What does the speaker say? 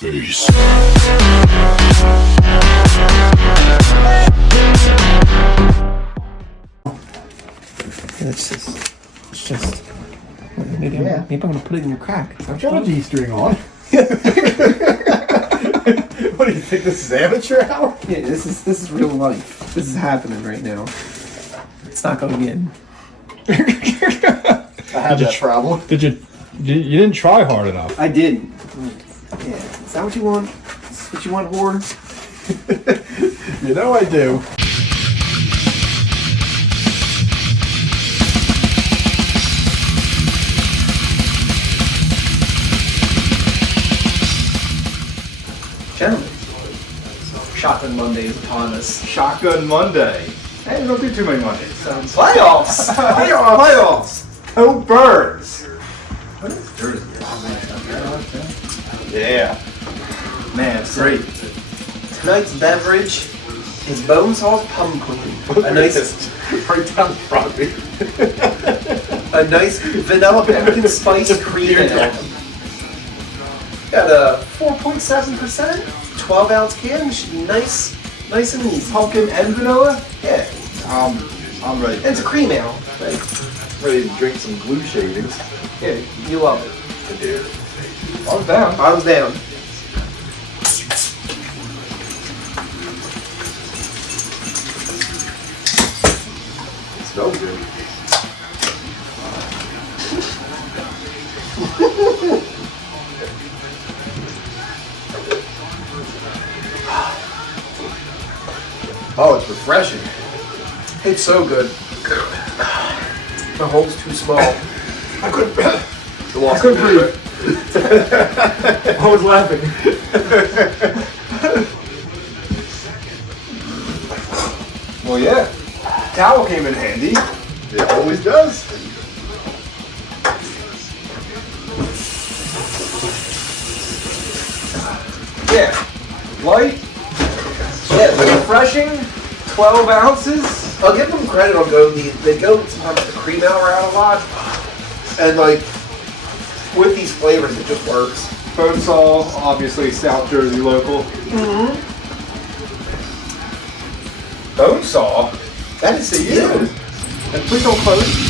face. It's just. Maybe I'm gonna put it in your crack. I've got a G-string on. What do you think? This is amateur hour? Yeah, this is real life. This is happening right now. It's not going in. I had to travel. You didn't try hard enough. I didn't. Yeah. Is that what you want? Is this what you want, whore? You know I do. Gentlemen, Shotgun Monday is upon us. Shotgun Monday. Hey, we don't do too many Mondays. Playoffs! Playoffs! Oh, birds! What is Jersey? Yeah. Man, it's great. Tonight's beverage is Bonesaw's Pum-Queen. A nice, Right down front. a nice vanilla pumpkin spice cream ale. Got a 4.7%, 12-ounce can. Should be nice and easy. Pumpkin and vanilla? Yeah, I'm ready. and it's a cream ale. Like, Ready to drink some glue shavings. yeah, you love it. I do. I was down. Bottoms down. It smells good. Oh, it's refreshing. It's so good. My hole's too small. I couldn't breathe. I was laughing. Well, yeah. Towel came in handy. It always does. Yeah. Light, Yeah, refreshing, 12 ounces. I'll give them credit on they go sometimes the cream ale route a lot. And like, with these flavors, it just works. Bonesaw, obviously South Jersey local. Bonesaw? That is Yeah. And please don't close.